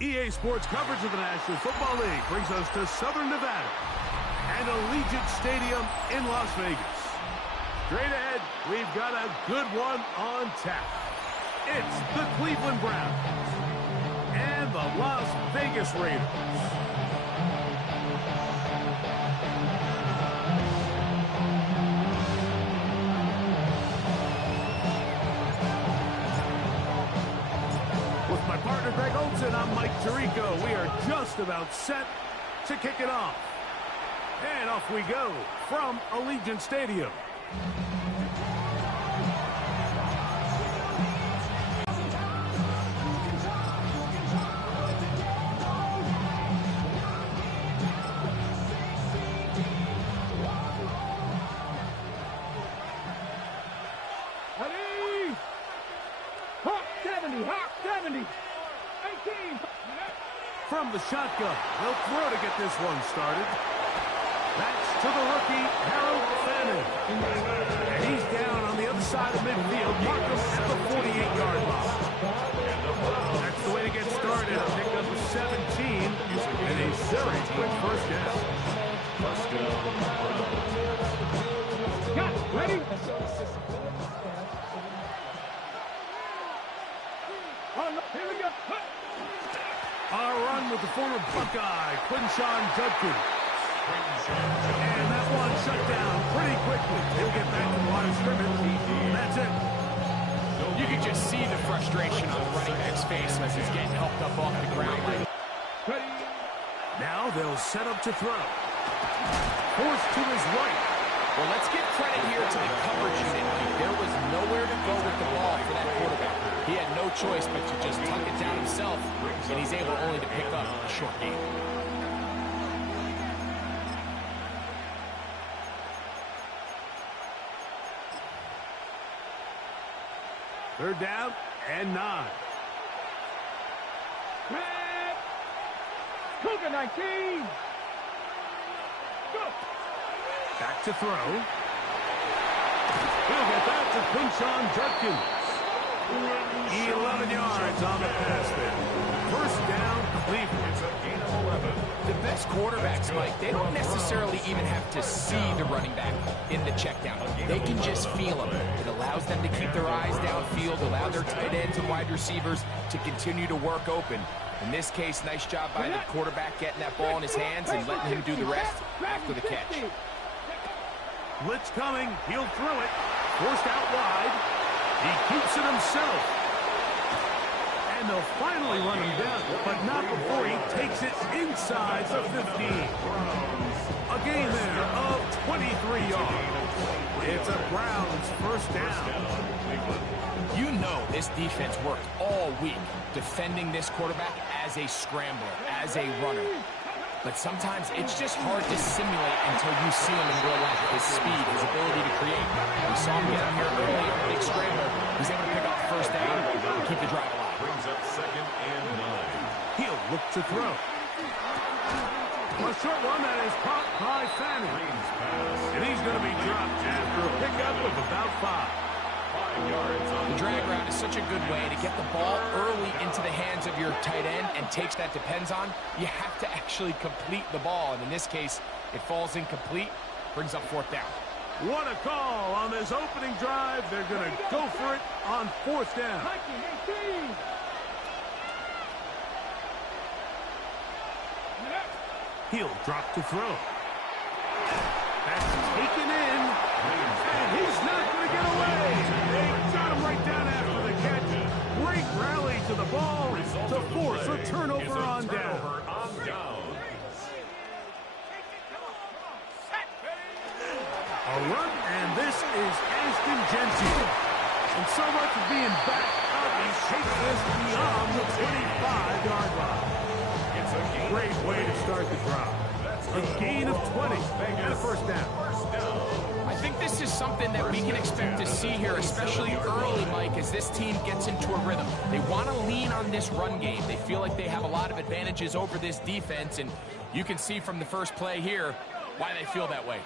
EA Sports coverage of the National Football League brings us to Southern Nevada and Allegiant Stadium in Las Vegas. Straight ahead, we've got a good one on tap. It's the Cleveland Browns and the Las Vegas Raiders. With my partner Greg Olson, I'm Mike Tirico. We are just about set to kick it off. And off we go from Allegiant Stadium. From the shotgun, they'll throw to get this one started. That's to the rookie, Harold Fannin. And he's down on the other side of midfield. Markham at the 48-yard line. That's the way to get started. A pickup of 17 and a very quick first down. Got ready. Here we go. Our run with the former Buckeye, Quinshon Judkins. And that one shut down pretty quickly. He'll get back to the line of scrimmage. That's it. You can just see the frustration on the running back's face as he's getting helped up off the ground. Now they'll set up to throw. Forced to his right. Well, let's give credit here to the coverage unit. There was nowhere to go with the ball for that quarterback. He had no choice but to just tuck it down himself, and he's able only to pick up a short gain. Third down and 9. Cougar 19. Go. Back to throw. He'll get that to Quinshon Judkins. 11 yards on the pass there. First down, Cleveland. It's a gain of 11. The best quarterbacks, Mike, they don't necessarily even have to see the running back in the check down. They can just feel him. It allows them to keep their eyes downfield, allow their tight ends and wide receivers to continue to work open. In this case, nice job by the quarterback getting that ball in his hands and letting him do the rest after the catch. Blitz coming. He'll throw it. Forced out wide. He keeps it himself. And they'll finally run him down, but not before he takes it inside the 15. A gain there of 23 yards. It's a Browns first down. You know this defense worked all week defending this quarterback as a scrambler, as a runner. But sometimes it's just hard to simulate until you see him in real life. His speed, his ability to create. We saw him get up here early, a big scrambler. He's able to pick up the first down and keep the drive alive. Brings up 2nd and 9. He'll look to throw. A short one that is caught by Fannin. And he's going to be dropped after a pickup of about 5. The drag route is such a good way to get the ball early into the hands of your tight end and takes that depends on. You have to actually complete the ball. And in this case, it falls incomplete, brings up 4th down. What a call on this opening drive. They're going to go for it on 4th down. He'll drop to throw. That's taken in. And he's not going to get away. They got him right down after the catch. Great rally to the ball to force a turnover on down. A run, and this is Ashton Gentile. And so much of being back up, he takes this beyond the 25-yard line. It's a great way to start the drive. A gain of 20 and a first down. I think this is something that we can expect to see here, especially early, Mike, as this team gets into a rhythm. They want to lean on this run game. They feel like they have a lot of advantages over this defense, and you can see from the first play here why they feel that way.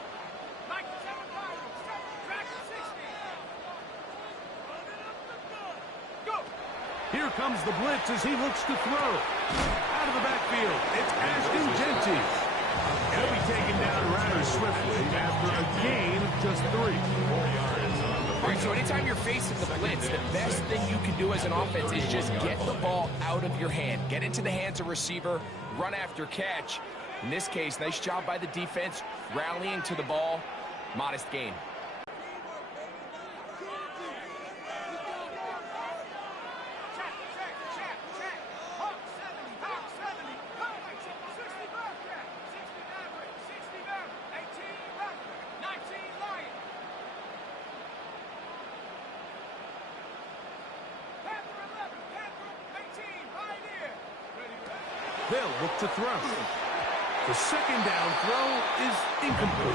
Here comes the blitz as he looks to throw. Out of the backfield, it's Ashton Jeanty. He'll be taken down rather swiftly after a gain of just 3. 4 yards on the All right, so anytime you're facing the blitz, the best thing you can do as an offense is just get the ball out of your hand. Get into the hands of receiver, run after catch. In this case, nice job by the defense, rallying to the ball. Modest gain. They'll look to throw. The second down throw is incomplete.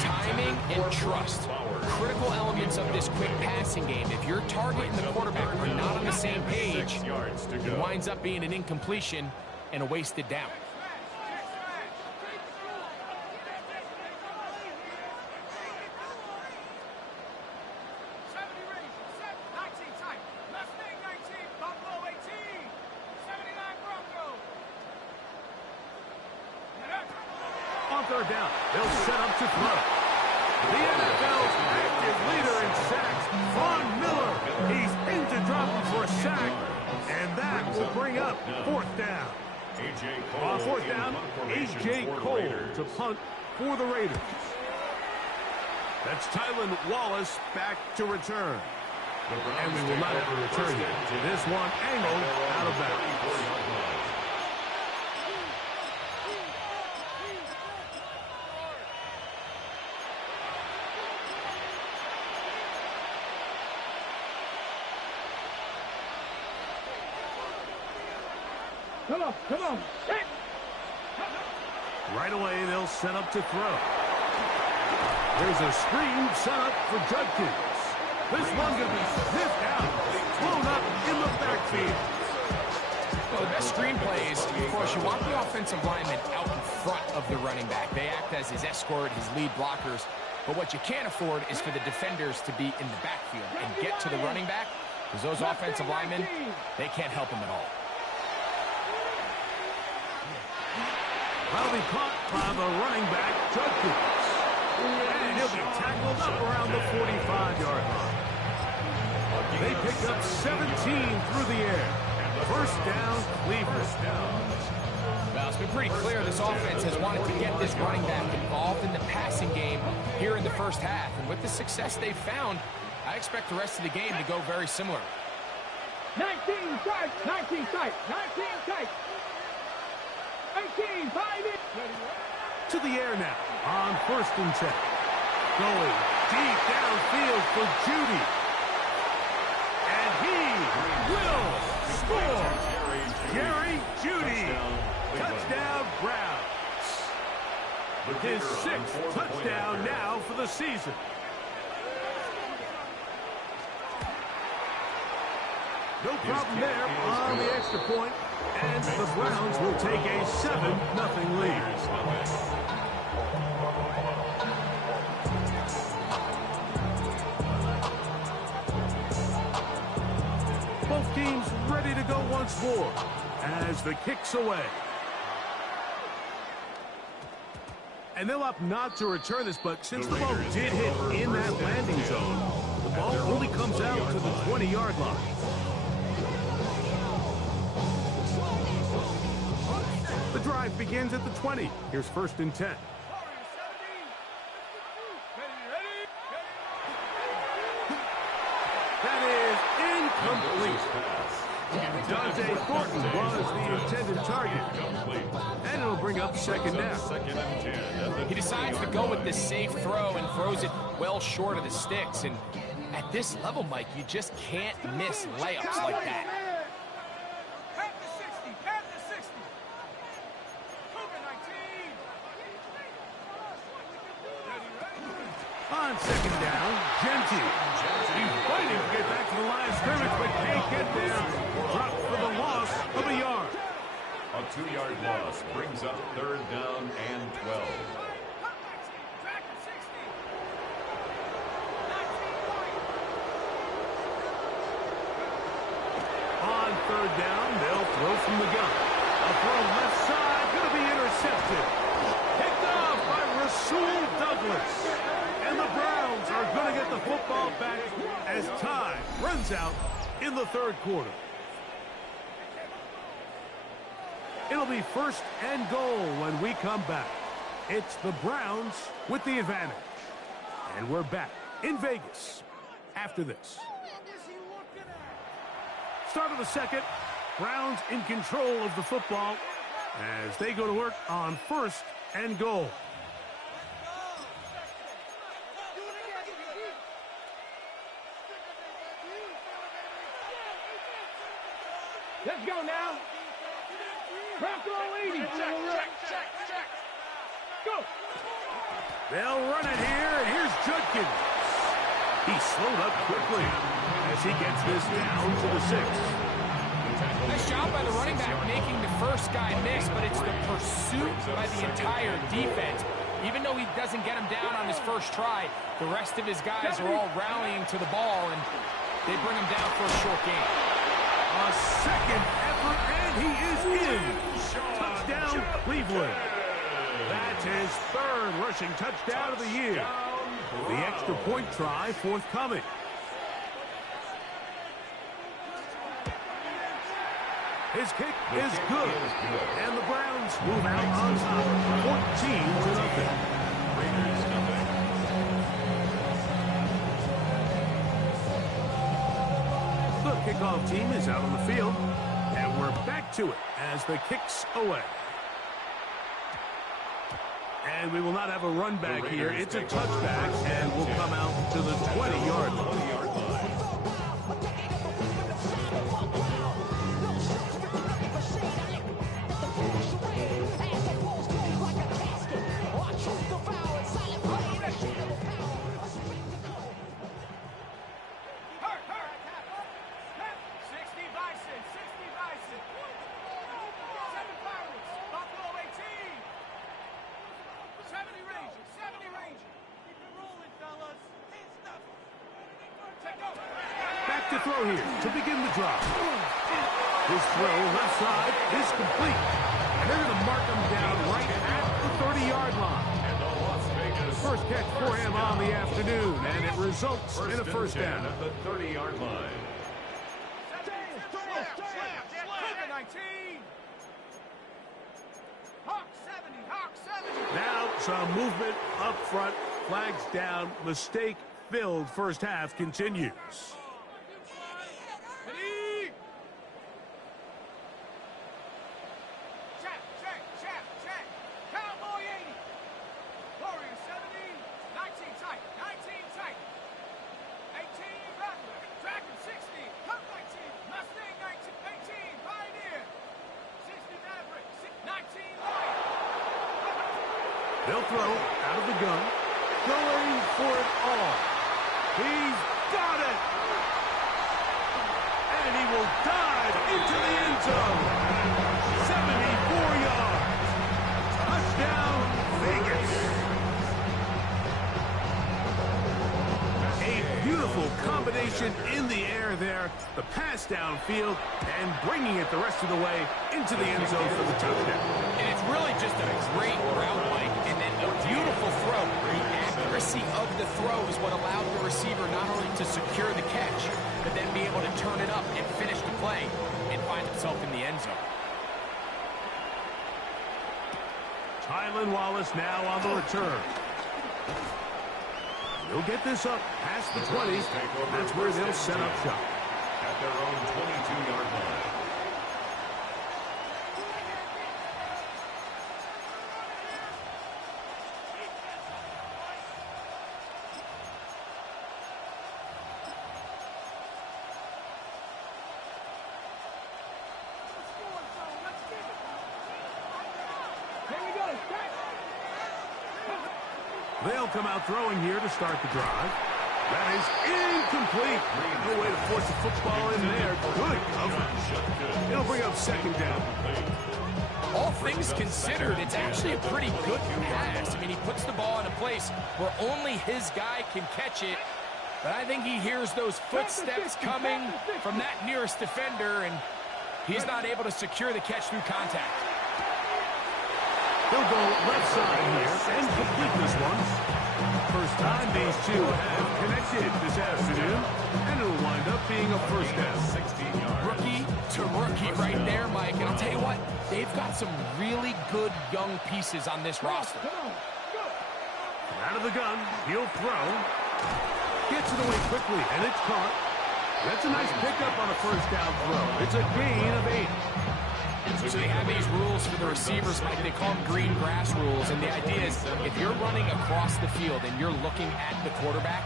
Timing and trust, critical elements of this quick passing game. If your target and the quarterback are not on the same page, it winds up being an incompletion and a wasted down. On third down, they'll set up to throw. The NFL's active leader in sacks, Von Miller. He's in to drop him for a sack, and that will bring up fourth down. On fourth down, A.J. Cole to punt for the Raiders. That's Tylan Wallace back to return. And we will not have a return yet. To this one, angled out of bounds. Come on. Hit. Right away, they'll set up to throw. There's a screen set up for Judkins. This one's going to be sniffed out, blown up in the backfield. Well, the best screen plays, of course, you want the offensive lineman out in front of the running back. They act as his escort, his lead blockers. But what you can't afford is for the defenders to be in the backfield and get to the running back, because those offensive linemen, they can't help him at all. That'll be caught by the running back, Judkins. And he'll be tackled up around the 45-yard line. They pick up 17 through the air. First down, Cleveland. Well, it's been pretty clear this offense has wanted to get this running back involved in the passing game here in the first half. And with the success they've found, I expect the rest of the game to go very similar. 19 tight. 19 tight. 19 tight. 18, 5 in. To the air now on first and 10. Going deep downfield for Judy. And he will score. Jerry Judy. Touchdown, Browns. His 6th touchdown now for the season. No problem there on the extra point. And the Browns will take a 7-0 lead. Both teams ready to go once more as the kick's away. And they'll opt not to return this, but since the ball did hit in that landing zone, the ball only comes out to the 20-yard line. The drive begins at the 20. Here's first and 10. That is incomplete. Dante Thornton was the intended target. And it'll bring up second down. He decides to go with the safe throw and throws it well short of the sticks. And at this level, Mike, you just can't miss layups like that. On second down, Jeanty. He's fighting to get back to the line of scrimmage, but can't get there. Dropped for the loss of a yard. A 2-yard loss brings up third down and 12. third down. They'll throw from the gun. A throw left side, going to be intercepted. Picked off by Rasul Douglas. And the Browns are going to get the football back as time runs out in the third quarter. It'll be first and goal when we come back. It's the Browns with the advantage. And we're back in Vegas after this. Start of the second. Browns in control of the football as they go to work on first and goal. Let's go now. Bronco leading. Check. Go. They'll run it here, and here's Judkins. He slowed up quickly as he gets this down to the 6. Nice job by the running back making the first guy miss, but it's the pursuit by the entire defense. Even though he doesn't get him down on his first try, the rest of his guys are all rallying to the ball, and they bring him down for a short game. A second effort, and he is in. Touchdown, Cleveland. That's his third rushing touchdown of the year. The extra point try forthcoming. His kick is good. And the Browns move out on top, 14-0. The kickoff team is out on the field, and we're back to it as the kick's away. And we will not have a run back here. It's a touchback, and we'll come out to the 20-yard line. To throw here to begin the drive. His throw left side is complete. And they're going to mark him down right at the 30-yard line. First catch for him on the afternoon, and it results in a first down. At the 30-yard line. Now some movement up front. Flags down. Mistake-filled first half continues. They'll throw out of the gun, going for it all. He's got it! And he will dive into the end zone. 74 yards. Touchdown, Vegas. A beautiful combination in the air there. The pass downfield and bringing it the rest of the way into the end zone for the touchdown. And it's really just a great route, Mike, and then a beautiful throw. The accuracy of the throw is what allowed the receiver not only to secure the catch, but then be able to turn it up and finish the play and find himself in the end zone. Tylan Wallace now on the return. They'll get this up past the 20s. That's where they'll set up shop. At their own 22-yard line. They'll come out throwing here to start the drive. That is incomplete. No way to force the football in there. Good coverage. It'll bring up second down. All things considered, it's actually a pretty good pass. I mean, he puts the ball in a place where only his guy can catch it. But I think he hears those footsteps coming from that nearest defender, and He's not able to secure the catch through contact. He'll go left side here and complete this one. First time these two have connected this afternoon, and it'll wind up being a first down. 16 yards. Rookie to rookie right there, Mike. And I'll tell you what, they've got some really good young pieces on this roster. Out of the gun, he'll throw. Gets it away quickly, and it's caught. That's a nice pickup on a first down throw. It's a gain of 8. So they have these rules for the receivers, Mike. They call them green grass rules. And the idea is if you're running across the field and you're looking at the quarterback,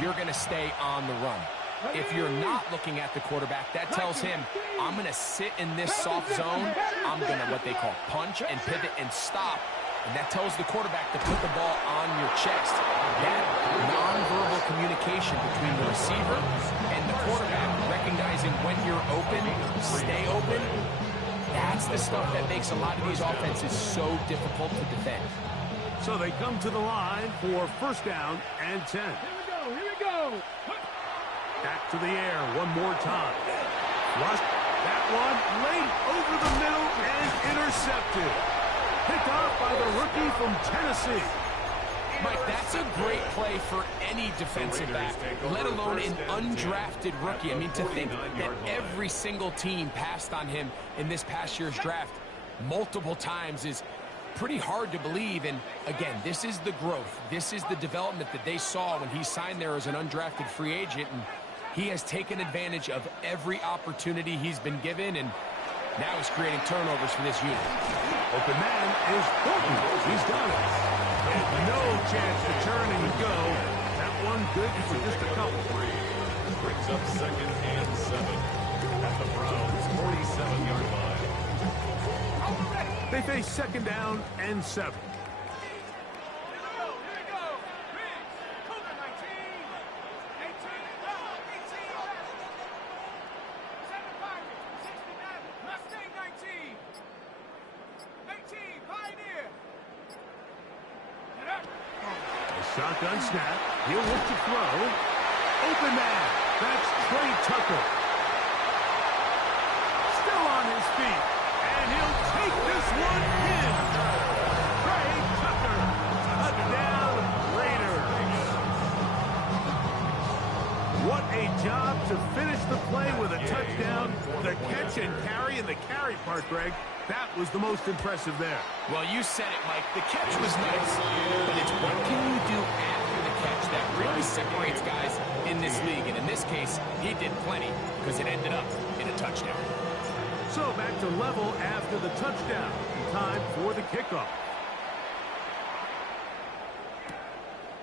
you're going to stay on the run. If you're not looking at the quarterback, that tells him, I'm going to sit in this soft zone. I'm going to what they call punch and pivot and stop. And that tells the quarterback to put the ball on your chest. That nonverbal communication between the receiver and the quarterback, recognizing when you're open, stay open, that's the stuff that makes a lot of these offenses so difficult to defend. So they come to the line for first down and 10. Here we go. Back to the air one more time. Flush. That one late over the middle and intercepted. Picked off by the rookie from Tennessee. Mike, that's a great play for any defensive back, let alone an undrafted rookie. I mean, to think that every single team passed on him in this past year's draft multiple times is pretty hard to believe. And again, this is the growth. This is the development that they saw when he signed there as an undrafted free agent. And he has taken advantage of every opportunity he's been given, and now he's creating turnovers for this unit. Open man is Horton. He's done it. And no chance to turn and go. That one good for just a couple. Brings up 2nd and 7 at the Browns' 47-yard line. They face second down and 7. Shotgun snap. He'll look to throw. Open man. That's Trey Tucker. Still on his feet. And he'll take this one in. Trey Tucker. Touchdown Raiders. What a job to finish the play with a touchdown. The catch and carry, and the carry part, Greg, that was the most impressive there. Well, you said it, Mike. The catch was nice, but it's what can you do after the catch that really separates guys in this league. And in this case, he did plenty because it ended up in a touchdown. So back to level after the touchdown. Time for the kickoff.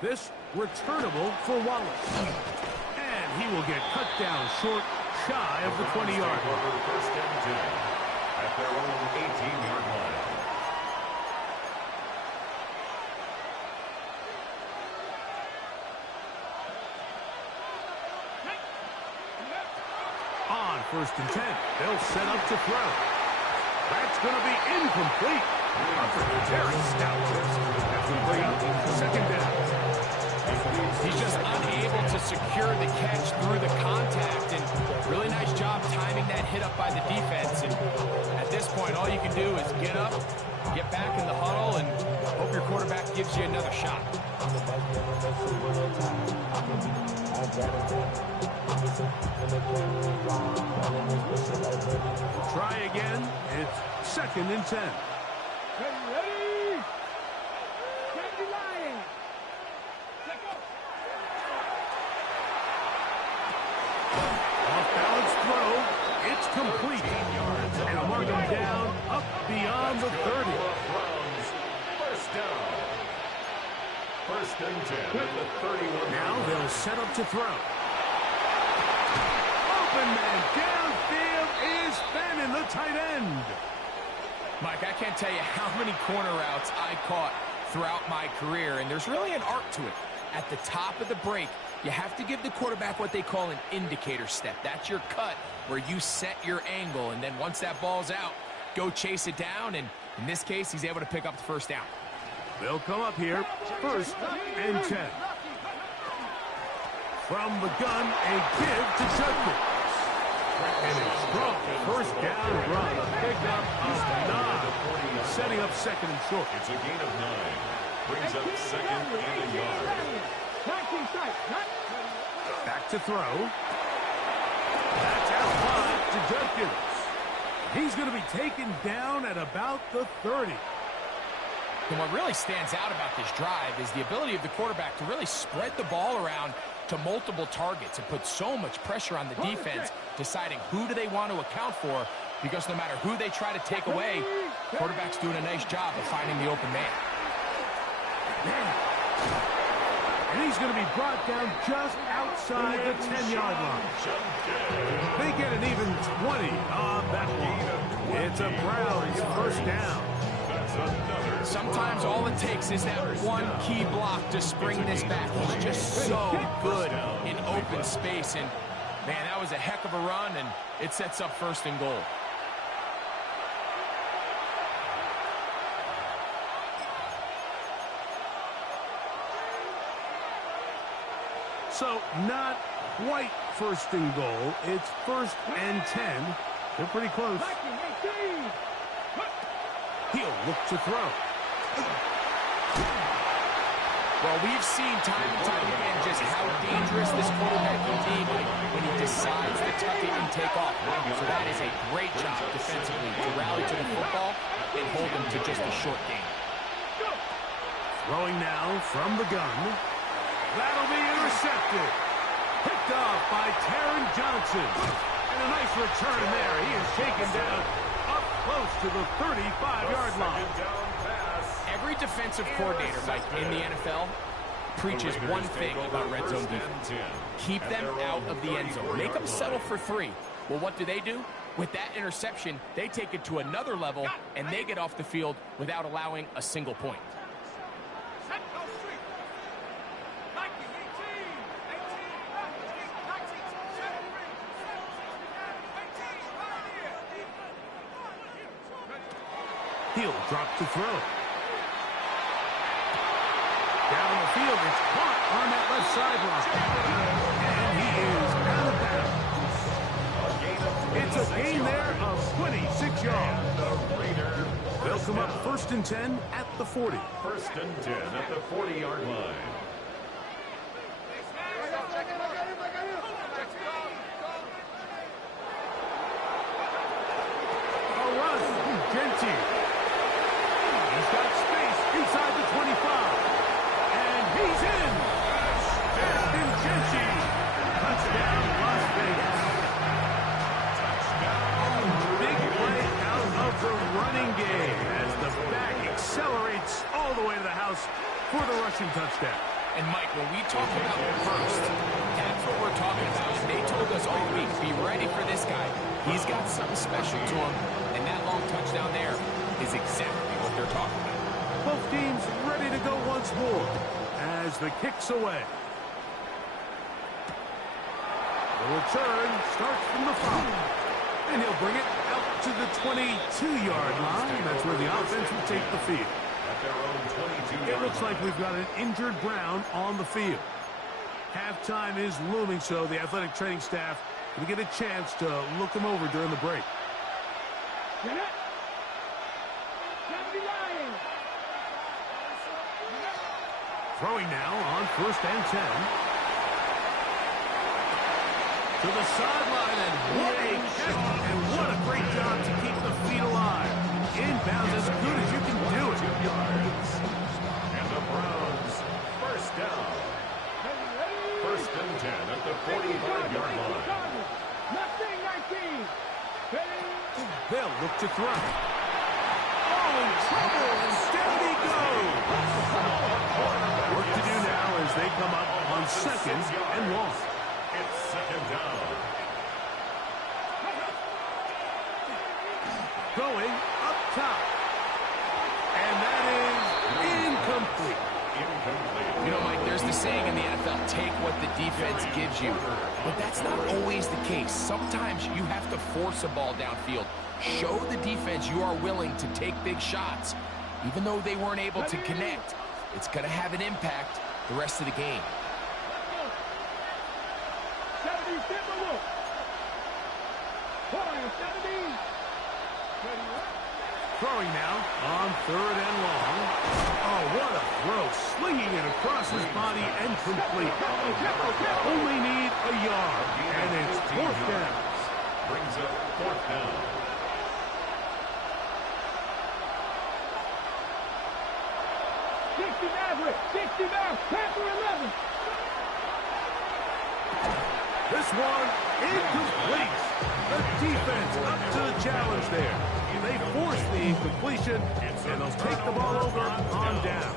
This returnable for Wallace. And he will get cut down short, shy of the 20-yard line. First and 10 at their own 18-yard line. On first and 10, they'll set up to throw. That's going to be incomplete. Upper Terry Stout. That's going to bring up second down. He's just unable to secure the catch through the contact, and really nice job timing that hit up by the defense. And at this point, all you can do is get up, get back in the huddle, and hope your quarterback gives you another shot. Try again. It's second and 10. Ready? Candy Lion. Let go. Off-balance throw. It's complete. And a mark him down up beyond the 30. Browns, first down. First and 10 at the 31. Now they'll set up to throw. Open man downfield is Fannin, the tight end. Mike, I can't tell you how many corner routes I caught throughout my career, and there's really an art to it. At the top of the break, you have to give the quarterback what they call an indicator step. That's your cut where you set your angle, and then once that ball's out, go chase it down, and in this case, he's able to pick up the first down. They'll come up here, first and 10. From the gun, a give to Judkins. And a strong first down run. A pickup of 9. Setting up second and short. It's a gain of 9. Brings up second and a yard. 19 strikes. Back to throw. That's out wide to Judkins. He's going to be taken down at about the 30. And what really stands out about this drive is the ability of the quarterback to really spread the ball around to multiple targets and put so much pressure on the defense, deciding who do they want to account for, because no matter who they try to take away, quarterback's doing a nice job of finding the open man. And he's going to be brought down just outside the 10-yard line. They get an even 20 on that one. It's a Browns first down. Sometimes all it takes is that one key block to spring this back. He's just so good in open space. And, man, that was a heck of a run, and it sets up first and goal. So not quite first and goal. It's first and 10. They're pretty close. He'll look to throw. Well, we've seen time and time again just how dangerous this quarterback can be when he decides to tuck it and take off. So that is a great job defensively to rally to the football and hold him to just a short game. Throwing now from the gun. That'll be intercepted. Picked off by Taron Johnson. And a nice return there. He is taken down up close to the 35-yard line. Every defensive coordinator, Mike, in the NFL preaches one thing about red zone defense. Keep them out of the end zone. Make them settle for 3. Well, what do? With that interception, they take it to another level, and they get off the field without allowing a single point. He'll drop to throw. Down the field, it's caught on that left sideline. And he is out of bounds. It's a gain there of 26 yards. They'll come up first and 10 at the 40. First and 10 at the 40-yard line. A run from Genty. He's got space inside the 25. And he's in. Ashton Genty. Touchdown, Las Vegas. Big play out of the running game as the back accelerates all the way to the house for the rushing touchdown. And, Mike, when we talk about burst, that's what we're talking about. And they told us all week, be ready for this guy. He's got something special to him, and that long touchdown there is exactly what they're talking about. Both teams ready to go once more as the kick's away. The return starts from the 5, and he'll bring it out to the 22-yard line. That's where the offense will take the field. At their own 22-yard It looks like we've got an injured Brown on the field. Halftime is looming, so the athletic training staff will get a chance to look him over during the break. Throwing now on first and 10. To the sideline, and what a kick, and what a great job to keep the feet alive. Inbounds as good as you can do it. 2 yards. And the Browns, first down. First and 10 at the 45-yard line. They'll look to throw. Oh, in trouble, and down he goes. Work to do now as they come up on second and long. It's second down. Going up top. And that is incomplete. You know, Mike, there's the saying in the NFL, take what the defense gives you. But that's not always the case. Sometimes you have to force a ball downfield. Show the defense you are willing to take big shots. Even though they weren't able to connect, it's going to have an impact the rest of the game. Throwing now on 3rd and long. Oh, what a throw. Slinging it across his body and complete. Only need a yard. And it's 4th down. Brings up 4th down. Maverick, 60 now, Panther 11. This one incomplete. The defense up to the challenge there. They force the incompletion, and they'll take the ball over on down.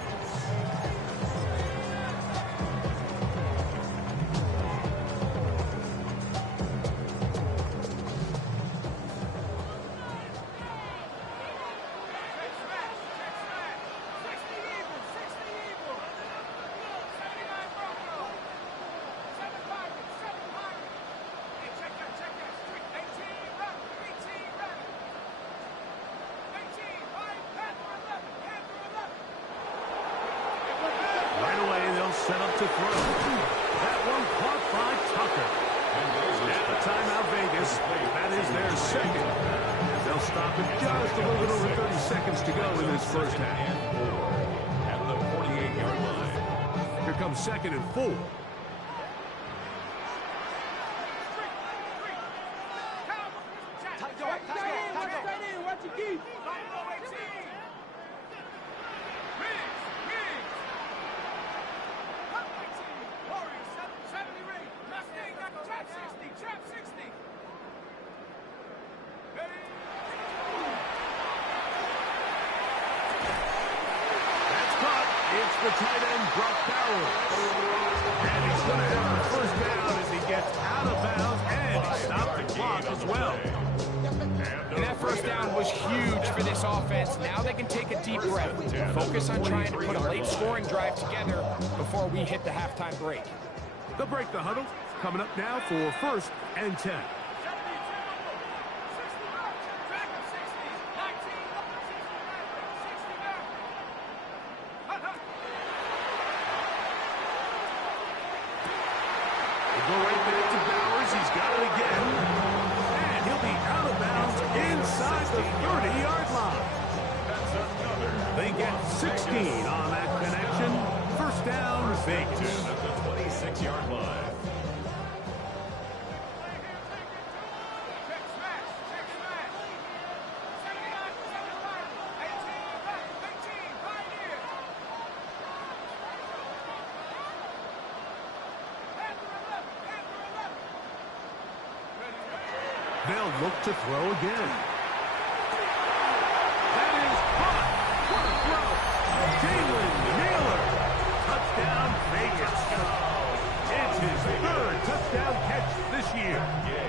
Set up to throw. That one caught by Tucker. And a timeout Vegas. That is their second. They'll stop it just a little bit over 30 seconds to go in this first half. At the 48-yard line. Here comes 2nd and 4. Watch your keys. It's the tight end, Brock Bowers. And he's going to have the 1st down as he gets out of bounds, and he stopped the clock as well. And that 1st down was huge for this offense. Now they can take a deep breath, focus on trying to put a late scoring drive together before we hit the halftime break. They'll break the huddle. Coming up now for 1st and 10. Go right back to Bowers. He's got it again. And he'll be out of bounds inside the 30-yard line. They get 16 on that connection. 1st down, Vegas. At the 26-yard line. They'll look to throw again. That is caught. What a throw. Jalen Naylor. Touchdown, Vegas. It's his 3rd touchdown catch this year.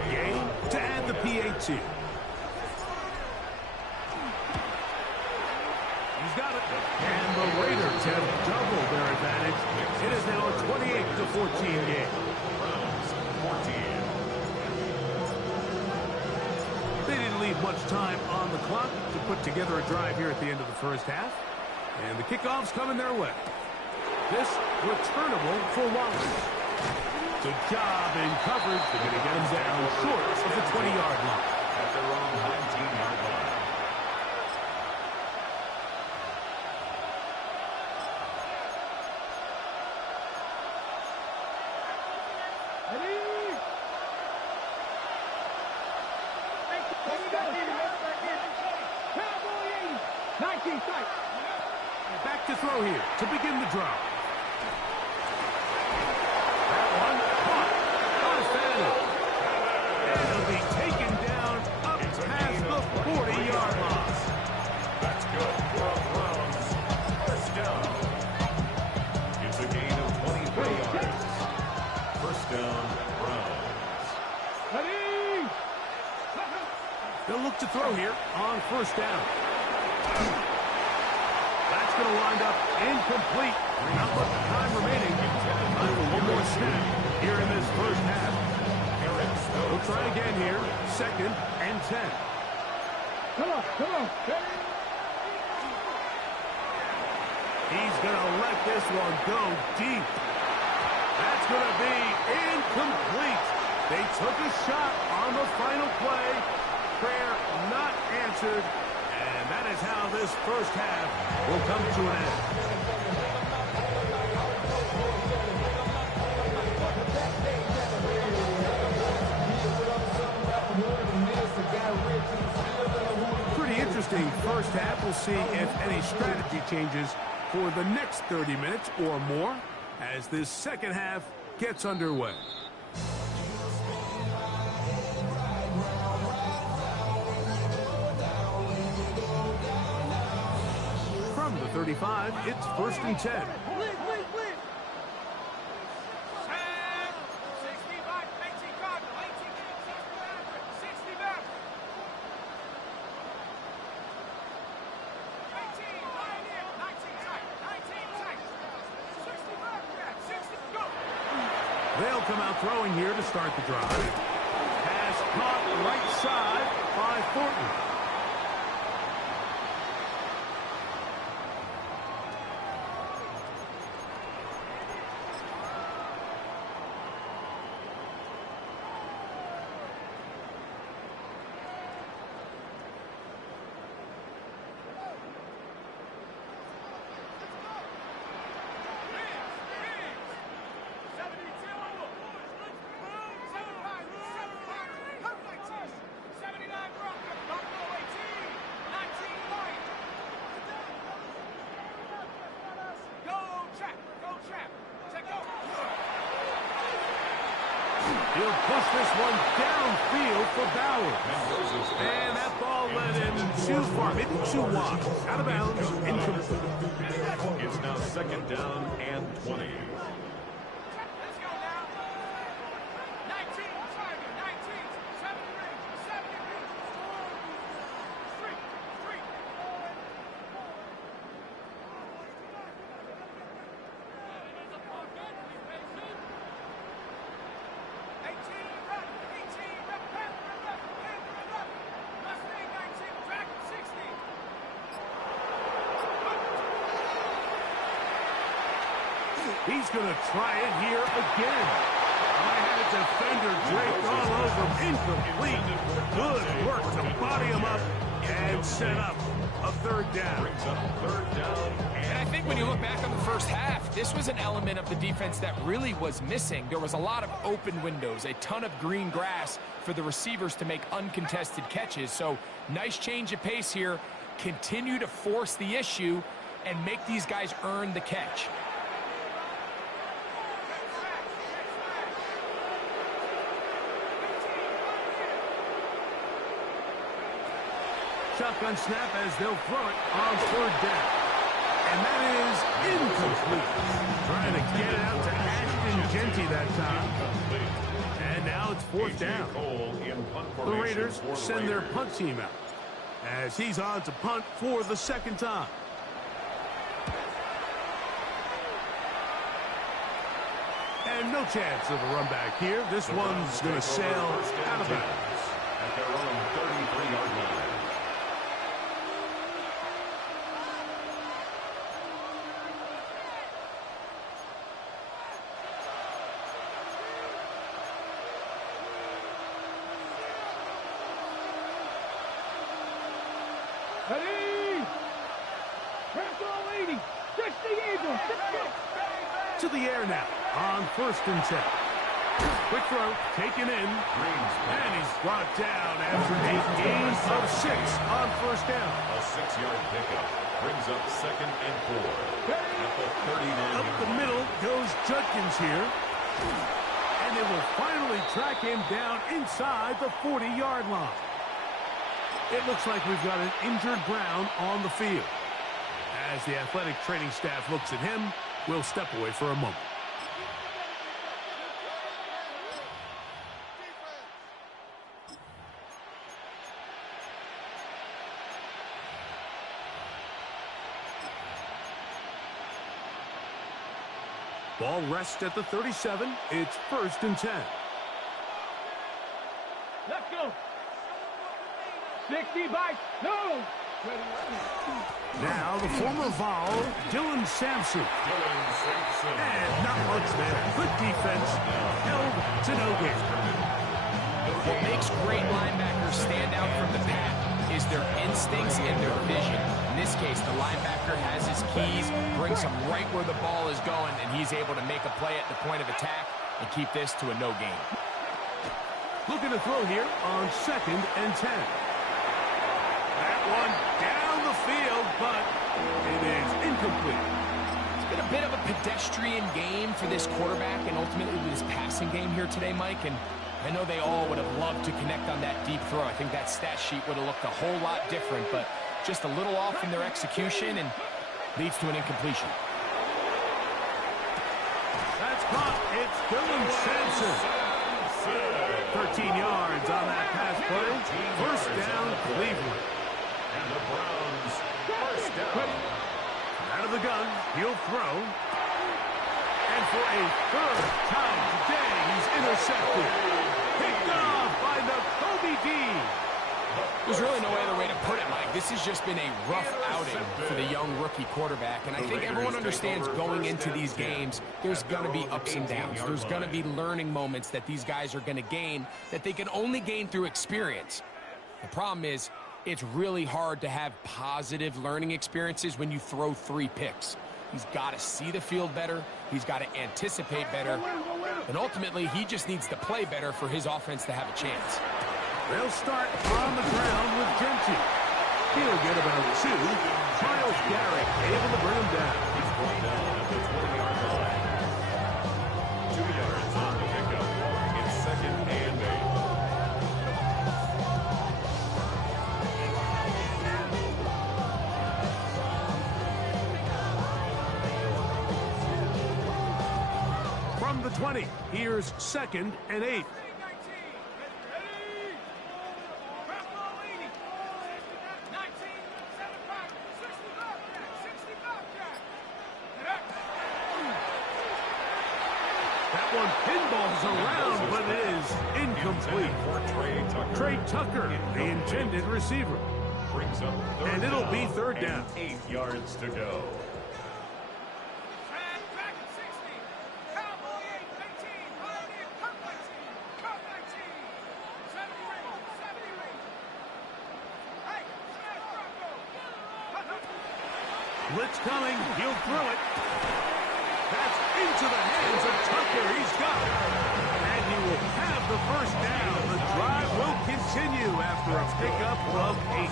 Game to add the PAT. He's got it. And the Raiders have doubled their advantage. It is now a 28-14 game. Browns 14. They didn't leave much time on the clock to put together a drive here at the end of the 1st half. And the kickoff's coming their way. This returnable for Wallace. Good job in coverage. They're going to get him down short of the 20-yard line. At their own 19-yard line. Back to throw here to begin the drive. That one caught. Unfettered. And he'll be taken down up past the 40-yard line. That's good for the Browns. 1st down. It's a gain of 23 yards. 1st down, Browns. They'll look to throw here on 1st down. That's going to wind up incomplete. Not much time remaining. Time for one more snap here in this 1st half. We'll try again here. 2nd and 10. Come on. He's going to let this one go deep. That's going to be incomplete. They took a shot on the final play, prayer not answered. And that is how this first half will come to an end. Pretty interesting first half. We'll see if any strategy changes for the next 30 minutes or more as this second half gets underway. From the 35, it's 1st and 10. They'll come out throwing here to start the drive. Pass caught right side by Thornton. He'll push this one downfield for Bauer. And that ball led him too far, maybe too wide. Out of bounds, incomplete. It's now 2nd down and 20. Let's go now. 19, Tiger, 19, 70 rings, 70 rings. Street. He's going to try it here again. I had a defender draped all over him. Incomplete. Good work to body him up and set up a 3rd down. Brings up 3rd down. And I think when you look back on the first half, this was an element of the defense that really was missing. There was a lot of open windows, a ton of green grass for the receivers to make uncontested catches. So nice change of pace here. Continue to force the issue and make these guys earn the catch. Shotgun snap as they'll throw it on 3rd down. And that is incomplete. Trying to get it out to Ashton Genty that time. And now it's 4th down. The Raiders send their punt team out as he's on to punt for the 2nd time. And no chance of a run back here. This one's going to sail out of bounds. At their own 33-yard line. Ready? Transfer 80. 60 Eagles. To the air now on 1st and 10. Quick throw, taken in, and he's brought down after a gain of 6 on 1st down. A 6-yard pickup brings up 2nd and 4. At the 39. Up the middle goes Judkins here. And they will finally track him down inside the 40-yard line. It looks like we've got an injured Brown on the field. As the athletic training staff looks at him, we'll step away for a moment. Ball rests at the 37. It's 1st and 10. Let's go. 60 bites. No. Now the former Vol, Dylan Sampson. And not much there. Good defense. Held to no gain. What makes great linebackers stand out from the pack is their instincts and their vision. In this case, the linebacker has his keys, brings him right where the ball is going, and he's able to make a play at the point of attack and keep this to a no gain. Looking to throw here on 2nd and 10. That one down the field, but it is incomplete. It's been a bit of a pedestrian game for this quarterback and ultimately this passing game here today, Mike. And I know they all would have loved to connect on that deep throw. I think that stat sheet would have looked a whole lot different, but just a little off in their execution and leads to an incompletion. That's caught. It's Dylan Sampson. 13 yards on that pass play. First down, Cleveland. And the Browns, first down. Out of the gun, he'll throw. And for a 3rd time today, he's intercepted. Picked off by the Kobe D. There's really no other way to put it, Mike. This has just been a rough outing for the young rookie quarterback, and I think everyone understands going into these games, there's going to be ups and downs. There's going to be learning moments that these guys are going to gain that they can only gain through experience. The problem is, it's really hard to have positive learning experiences when you throw 3 picks. He's got to see the field better. He's got to anticipate better. And ultimately, he just needs to play better for his offense to have a chance. They'll start on the ground with Genty. He'll get about 2. Miles Garrett able to bring him down. He's brought down at the 20-yard line. 2 yards on the pickup. It's 2nd and 8. From the 20, here's 2nd and 8. That one pinballs around, but it is incomplete. For Trey Tucker, the intended receiver. Brings up third And it'll down be 3rd down. and 8 yards to go. Blitz coming. He'll throw it. That's into the hands of Tucker. He's got it. And he will have the first down. The drive will continue after a pickup of 8.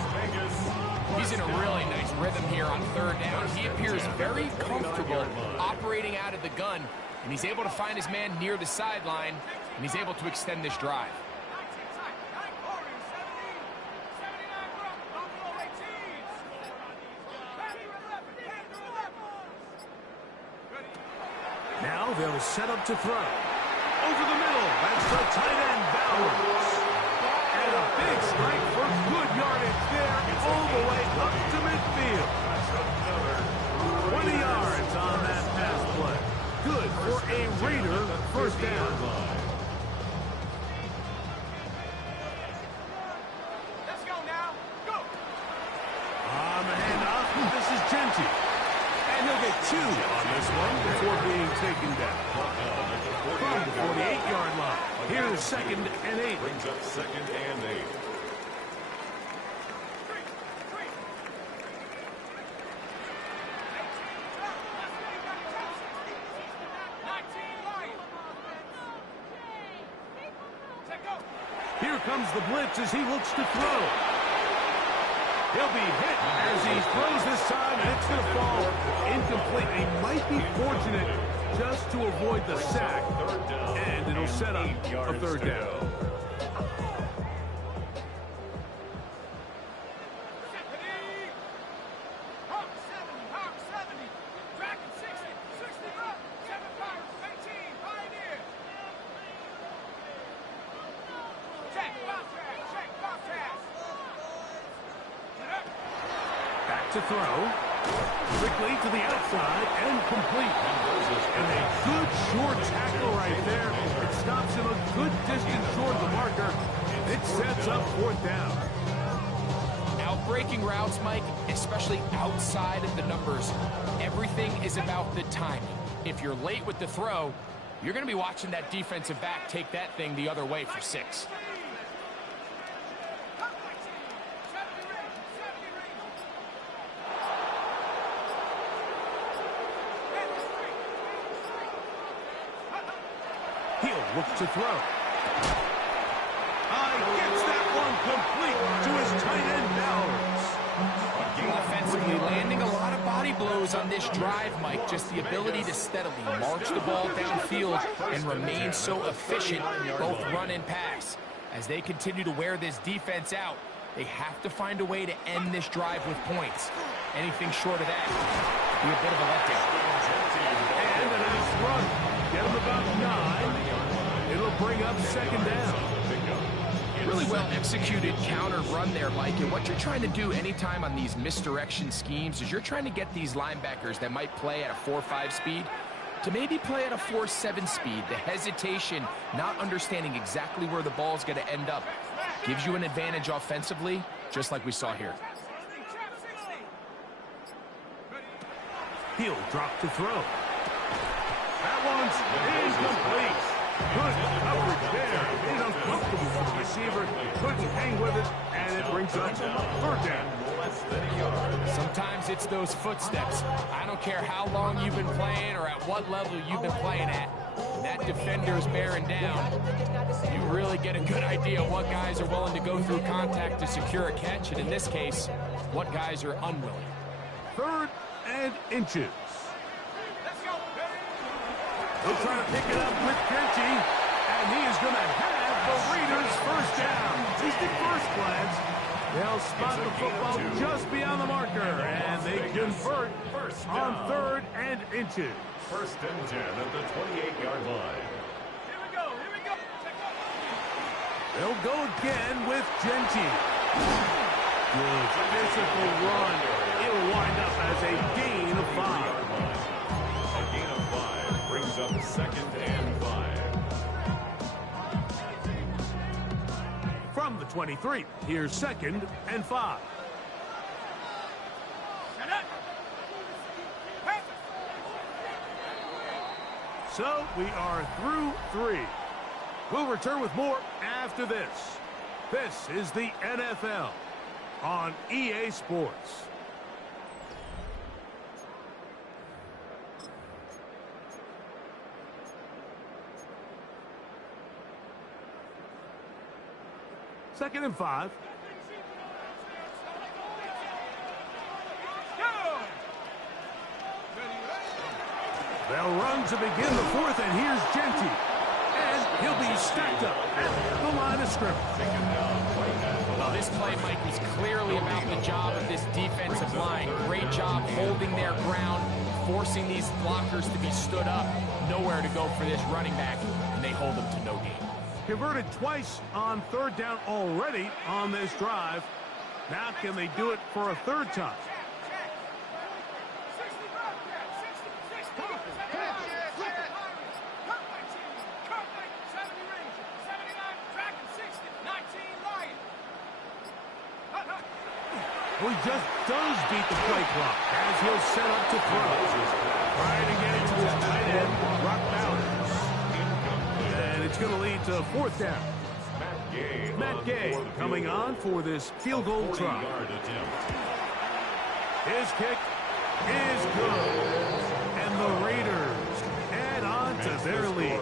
He's in a really nice rhythm here on 3rd down. He appears very comfortable operating out of the gun, and he's able to find his man near the sideline, and he's able to extend this drive. Now they'll set up to throw. Over the middle. That's the tight end, Bowers. And a big strike for good yardage there all the way up to midfield. 20 yards on that pass play. Good for a Raider first down. Let's go now. Go. On the handoff, this is Genty. And he'll get 2 on this one before being taken down. From the 48-yard line. Here's 2nd and 8. Brings up 2nd and 8. Here comes the blitz as he looks to throw. He'll be hit as he throws this time, and it's going to fall incomplete. He might be fortunate just to avoid the sack, and it'll set up a 3rd down. Back to throw. Quickly to the outside and complete. And a good short tackle right there. It stops him a good distance short of the marker. It sets up 4th down. Out-breaking routes, Mike, especially outside of the numbers, everything is about the timing. If you're late with the throw, you're going to be watching that defensive back take that thing the other way for 6. looks to throw. Gets that one complete to his tight end Bowers. Offensively, landing a lot of body blows on this drive, Mike. Just the ability to steadily march the ball downfield and remain so efficient, both run and pass. As they continue to wear this defense out, they have to find a way to end this drive with points. Anything short of that would be a bit of a letdown. And a nice run. Get him about 9. It'll bring up second down. Really well executed counter run there, Mike. And what you're trying to do anytime on these misdirection schemes is you're trying to get these linebackers that might play at a 4.5 speed to maybe play at a 4.7 speed. The hesitation, not understanding exactly where the ball is going to end up, gives you an advantage offensively, just like we saw here. He'll drop to throw. That one's incomplete. Good coverage there. It's uncomfortable for the receiver. Couldn't hang with it, and it brings up third down. Sometimes it's those footsteps. I don't care how long you've been playing or at what level you've been playing at. When that defender's bearing down, you really get a good idea of what guys are willing to go through contact to secure a catch, and in this case, what guys are unwilling. 3rd and inches. He'll try to pick it up with Gentry, and he is going to have the Raiders first down. Just at first glance, they'll spot the football just beyond the marker, and they convert on 3rd and inches. 1st and 10 at the 28-yard line. Here we go. They'll go again with Gentry. Good physical run. It'll wind up as a gain of 5. A gain of 5 brings up 2nd and 5. From the 23, here's 2nd and 5. So we are through 3. We'll return with more after this. This is the NFL on EA Sports. Second and 5. They'll run to begin the 4th, and here's Gentry. And he'll be stacked up at the line of scrimmage. Well, this play, Mike, was clearly about the job of this defensive line. Great job holding their ground, forcing these blockers to be stood up. Nowhere to go for this running back, and they hold them to no gain. Converted twice on 3rd down already on this drive. Now can they do it for a 3rd time? Well, he just does beat the play clock as he'll set up to throw. Trying to get it to his tight end, Brock Bowers. And it's going to lead to 4th down. Matt Gay coming on for this field goal try. His kick is good. And the Raiders add on to their lead.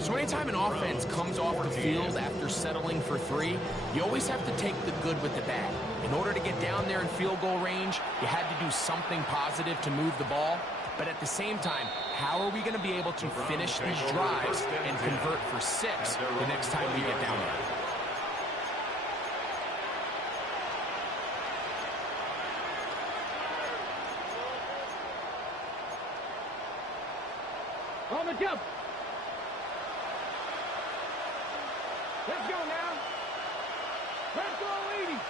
So anytime an offense comes off the field after settling for 3, you always have to take the good with the bad. In order to get down there in field goal range, you had to do something positive to move the ball. But at the same time, how are we going to be able to finish these drives and convert for 6 the next time we get down there? On the jump. Let's go now. Let's go, leading.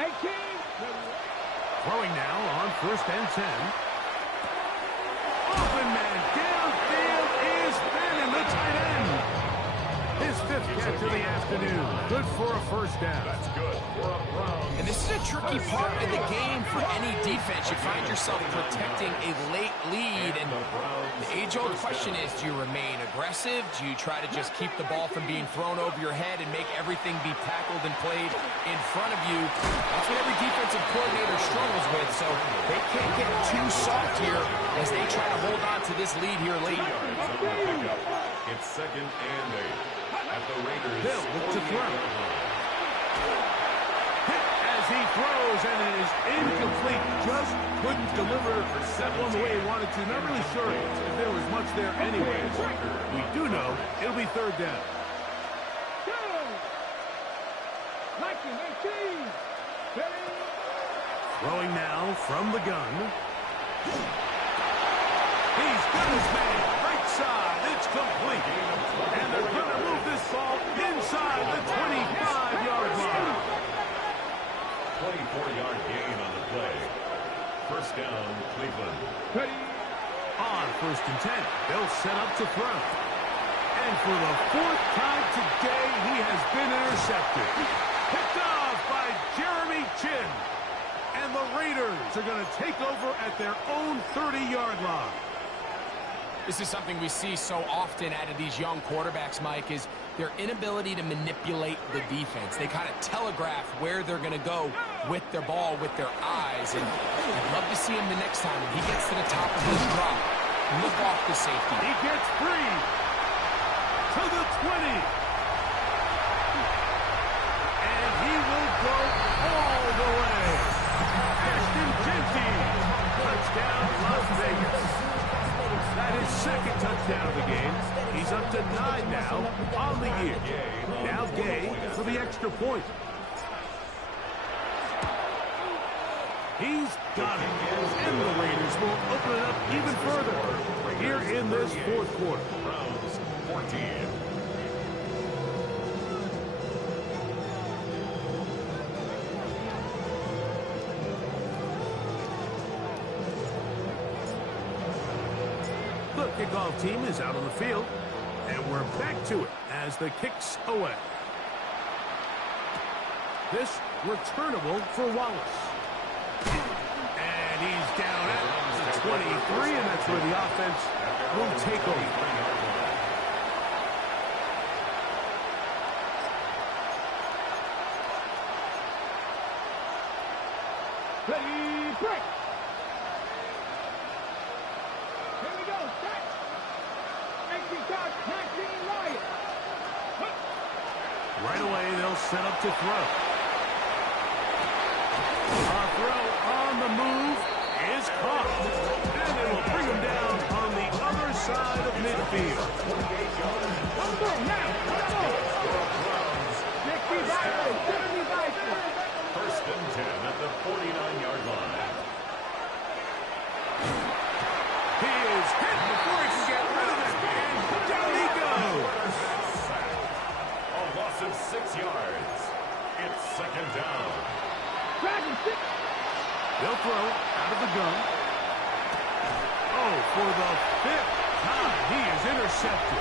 18. Throwing now on 1st and 10. Open man downfield is Bannon, the tight end. His 5th catch of the afternoon. Good for a 1st down. That's good for a Browns. And this is a tricky part of the game for any defense. You find yourself protecting a late lead, and the age-old question is, do you remain aggressive? Do you try to just keep the ball from being thrown over your head and make everything be tackled and played in front of you? That's what every defensive coordinator struggles with, so they can't get too soft here as they try to hold on to this lead here late. It's 2nd and 8 at the Raiders. Hill looks to throw. Hit as he throws, and it is incomplete. Just couldn't deliver that one the way he wanted to. Not really sure if there was much there anyways. We do know it'll be 3rd down. 19-18. Throwing now from the gun. He's got his man. Right side. It's complete. And they're going to move this ball inside the 25-yard line. 24-yard gain on the play. 1st down, Cleveland. On 1st and 10, they'll set up to throw. And for the 4th time today, he has been intercepted. Picked off by Jeremy Chinn. And the Raiders are going to take over at their own 30-yard line. This is something we see so often out of these young quarterbacks, Mike, is their inability to manipulate the defense. They kind of telegraph where they're going to go with their ball, with their eyes. And I'd love to see him the next time when he gets to the top of his drop. Look off the safety. He gets free to the 20. And he will go all the way. Ashton Jeanty. Touchdown, Las Vegas. That is 2nd touchdown of the game. He's up to 9 now on the year. Now Gay for the extra point. He's got it. And the Raiders will open it up even further here in this 4th quarter. Browns 14. The kickoff team is out on the field, and we're back to it as the kick's away. This returnable for Wallace. And he's down at the 23, and that's where the offense will take over. Ready, break. Here we go, set. 18 touch, 19 Wyatt. Right away, they'll set up to throw. A throw on the move is caught. And they will bring him down on the other side of midfield. One more now, one more. 75, 75. 1st and 10 at the 49-yard line. He is hit before he can get rid of it. And down he goes. A loss of 6 yards. It's 2nd down. Dragon 6. They'll throw out of the gun. Oh, for the 5th time, he is intercepted.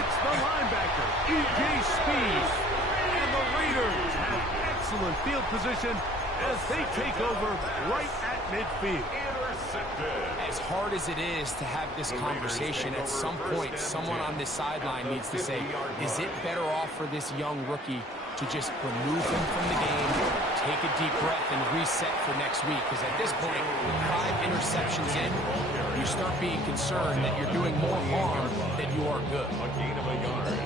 It's the linebacker, E.J. Speed. And the Raiders have excellent field position as they take over right at midfield. Intercepted. As hard as it is to have this conversation, at some point, someone on this sideline needs to say, is it better off for this young rookie to just remove him from the game, take a deep breath, and reset for next week? Because at this point, 5 interceptions in, you start being concerned that you're doing more harm than you are good. A gain of a yard.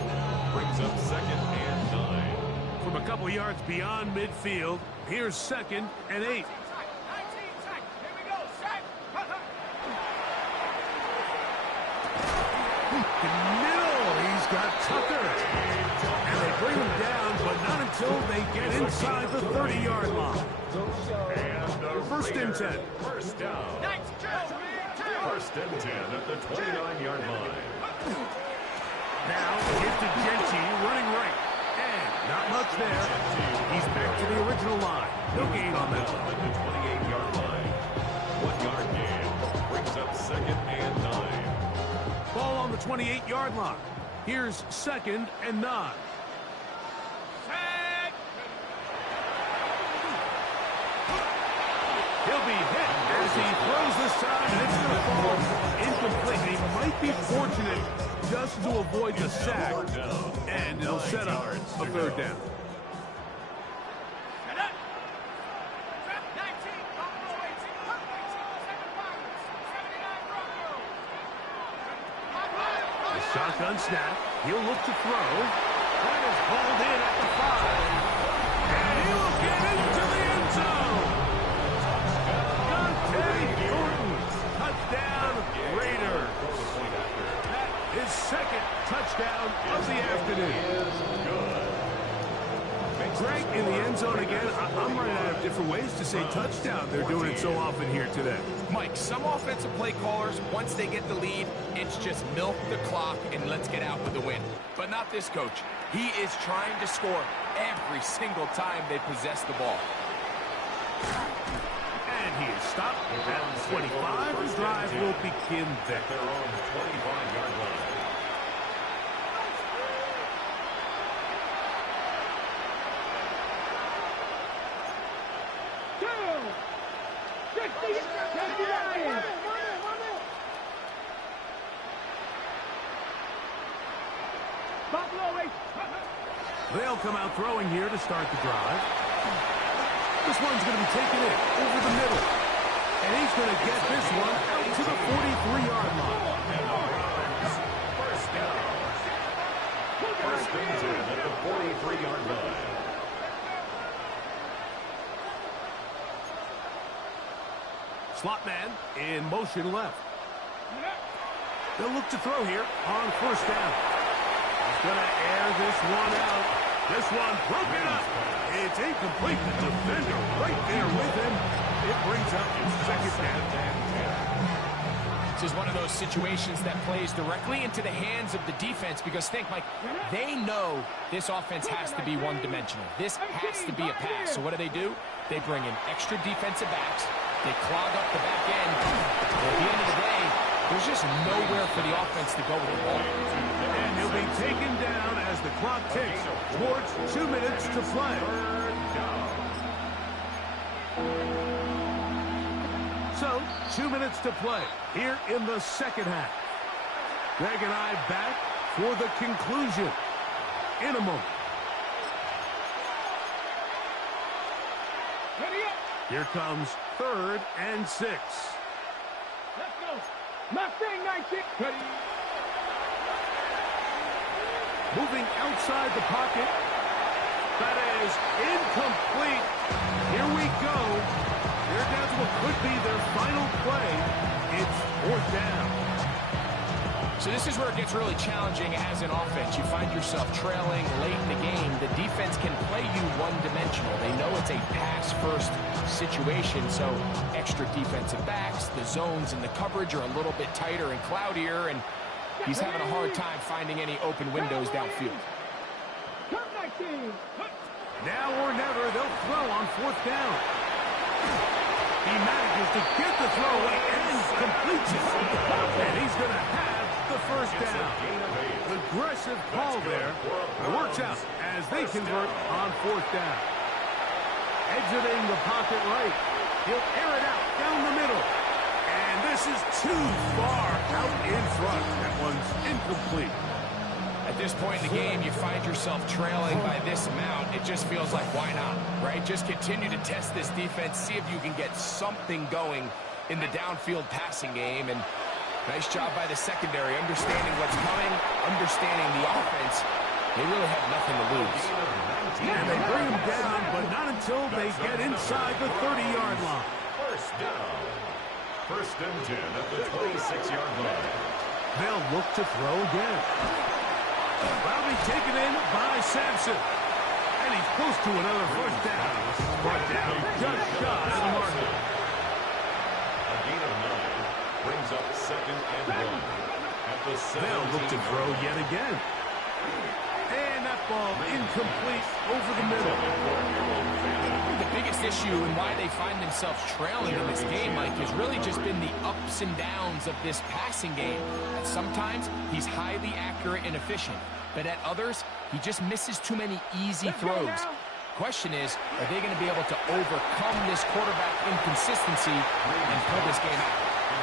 Brings up 2nd and 9. From a couple yards beyond midfield, here's 2nd and 8. Middle, he's got Tucker. And they bring him down, but not until they get inside the 30-yard line. And the 1st and 10. 1st down. 1st and 10 at the 29-yard line. Now, get to Jeanty running right. And not much there. He's back to the original line. No gain on that one. At the 28-yard line. 1-yard gain. Brings up 2nd and 9. Ball on the 28-yard line. Here's 2nd and 9. He'll be hit as he throws this time, and it's going to fall incomplete. He might be fortunate just to avoid the sack, and it'll set up a 3rd down. Shotgun snap. He'll look to throw. That is hauled in at the 5. And he will get into the end zone. Dante Thornton. Touchdown, Raiders. His second touchdown of the afternoon. Greg, in the end zone again, I'm running out of different ways to say touchdown. They're doing it so often here today. Mike, some offensive play callers, once they get the lead, it's just milk the clock and let's get out with the win. But not this coach. He is trying to score every single time they possess the ball. And he is stopped at the 25. The drive will begin there. They're on the 25-yard line. They'll come out throwing here to start the drive. This one's going to be taken in over the middle. And he's going to get this one out to the 43-yard line. First down. First and 10 at the 43-yard line. Slot man in motion left. They'll look to throw here on first down. He's going to air this one out. This one broken up. It's incomplete. The defender right there with him. It brings up his second down. This is one of those situations that plays directly into the hands of the defense because think, Mike, they know this offense has to be one-dimensional. This has to be a pass. So what do? They bring in extra defensive backs. They clog up the back end. But at the end of the day, there's just nowhere for the offense to go with the ball. And he'll be taken down as the clock ticks towards 2 minutes to play. So, 2 minutes to play here in the second half. Greg and I back for the conclusion in a moment. Here comes 3rd and 6. Let's go. Mustang 96. Moving outside the pocket. That is incomplete. Here we go. They're down to what could be their final play. It's 4th down. So this is where it gets really challenging as an offense. You find yourself trailing late in the game. The defense can play you one-dimensional. They know it's a pass-first situation, so extra defensive backs, the zones and the coverage are a little bit tighter and cloudier, and he's having a hard time finding any open windows downfield. Now or never, they'll throw on 4th down. He manages to get the throw away and completes it. And he's going to have the first down. Aggressive call there. It works out as they convert on 4th down. Exiting the pocket right. He'll air it out down the middle. And this is too far out in front. That one's incomplete. At this point in the game, you find yourself trailing by this amount. It just feels like, why not, right? Just continue to test this defense, see if you can get something going in the downfield passing game. And nice job by the secondary, understanding what's coming, understanding the offense. They really have nothing to lose. And they bring him down, but not until they get inside the 30-yard line. First down. First and 10 at the 26-yard line. They'll look to throw again. That'll be taken in by Sampson. And he's close to another first down. Brought down just shy of the marker. A gain of 9 brings up 2nd and 1. At the 17. They'll look to throw yet again. And that ball incomplete over the middle. The biggest issue and why they find themselves trailing in this game, Mike, has really just been the ups and downs of this passing game. And sometimes he's highly accurate and efficient, but at others, he just misses too many easy throws. Question is, are they going to be able to overcome this quarterback inconsistency and pull this game out?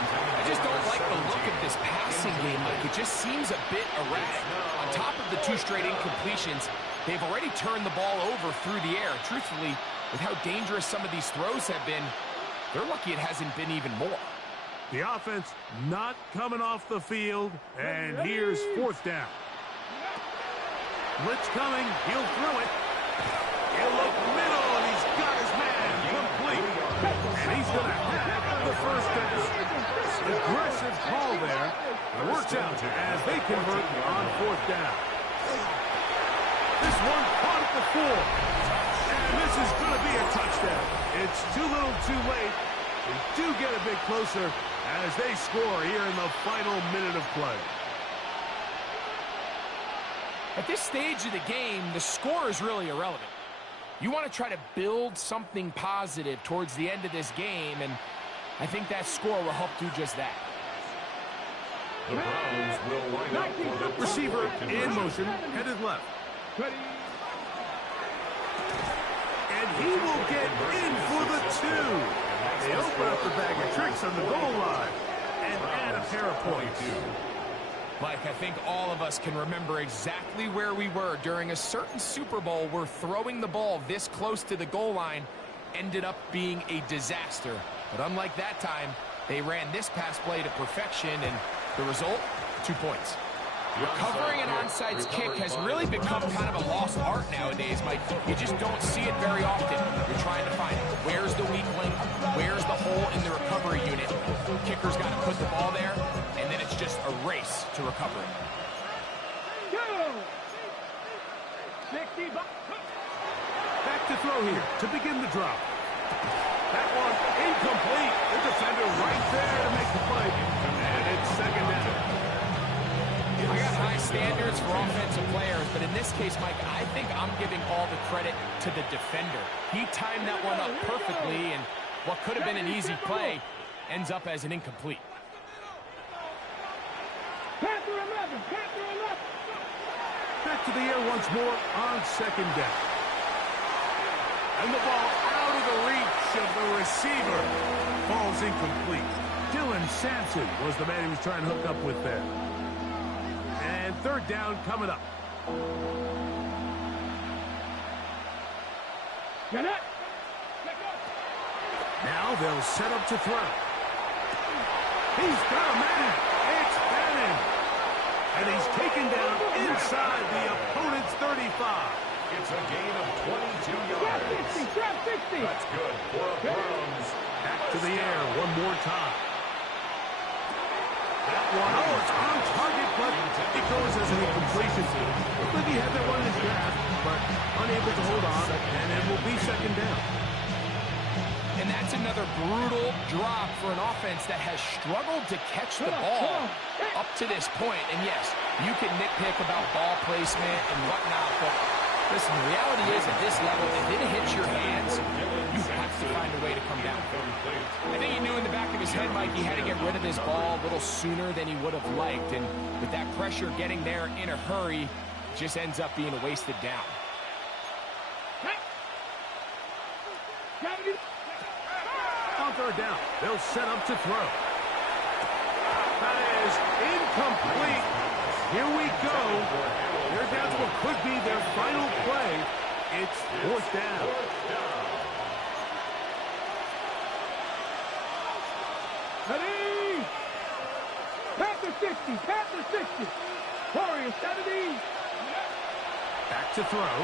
I just don't like the look of this passing game, Mike. It just seems a bit erratic. On top of the 2 straight incompletions, they've already turned the ball over through the air. Truthfully, with how dangerous some of these throws have been, they're lucky it hasn't been even more. The offense not coming off the field, and here's fourth down. Blitz coming, he'll throw it. He'll look middle, and he's got his man complete. And he's going to have the first down. Aggressive call there. It works out as they convert on fourth down. This one caught at the 4. And this is going to be a touchdown. It's too little too late. They do get a bit closer as they score here in the final minute of play. At this stage of the game, the score is really irrelevant. You want to try to build something positive towards the end of this game, and I think that score will help do just that. The Browns will line up for the Receiver in motion, headed left. And he will get in for the 2. They open up the bag of tricks on the goal line and add a pair of points. Mike, I think all of us can remember exactly where we were during a certain Super Bowl where throwing the ball this close to the goal line ended up being a disaster. But unlike that time, they ran this pass play to perfection, and the result, 2 points. Recovering an onside kick has really become kind of a lost art nowadays, Mike. You just don't see it very often. You're trying to find it. Where's the weak link? Where's the hole in the recovery unit? Kicker's got to put the ball there, and then it's just a race to recover it. Back to throw here to begin the drop. That one incomplete. The defender right there to make the play. And it's second down. I got high standards for offensive players, but in this case, Mike, I think I'm giving all the credit to the defender. He timed that one up perfectly, and what could have been an easy play ends up as an incomplete. Back to the air once more on second down. And the ball out of the reach of the receiver. Ball's incomplete. Dylan Sampson was the man he was trying to hook up with there. And third down coming up. Now they'll set up to throw. He's got a man. It's Bannon. And he's taken down inside the opponent's 35. It's a gain of 22 yards. That's good for the Browns. Back to the air one more time. That one, oh, it's on target, but it goes as an incompletion. Looks like he had that one in his grasp, but unable to hold on, and it will be second down. And that's another brutal drop for an offense that has struggled to catch the ball up to this point. And yes, you can nitpick about ball placement and whatnot, but listen, the reality is at this level, if it hits your hands, you have to find a way to come down. I think he knew in the back of his head, Mike, he had to get rid of this ball a little sooner than he would have liked. And with that pressure getting there in a hurry, it just ends up being a wasted down. On third down, they'll set up to throw. That is incomplete. Here we go. They're down to what could be their final play. It's fourth down. Ready? Panther 60, Panther 60. Warriors 70. Back to throw.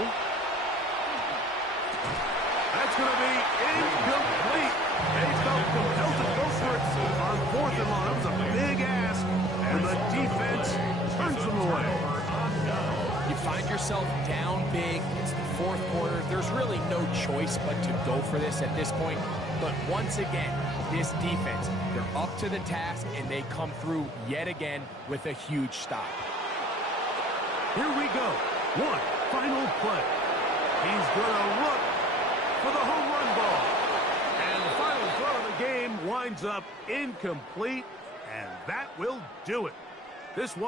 That's going to be incomplete. They felt compelled to go for it on fourth and long. That was a big ask, and the defense turns them away. You find yourself down big. It's the fourth quarter. There's really no choice but to go for this at this point. But once again, this defense, they're up to the task, and they come through yet again with a huge stop. Here we go. One final play. He's going to look for the home run ball. And the final throw of the game winds up incomplete, and that will do it. This one.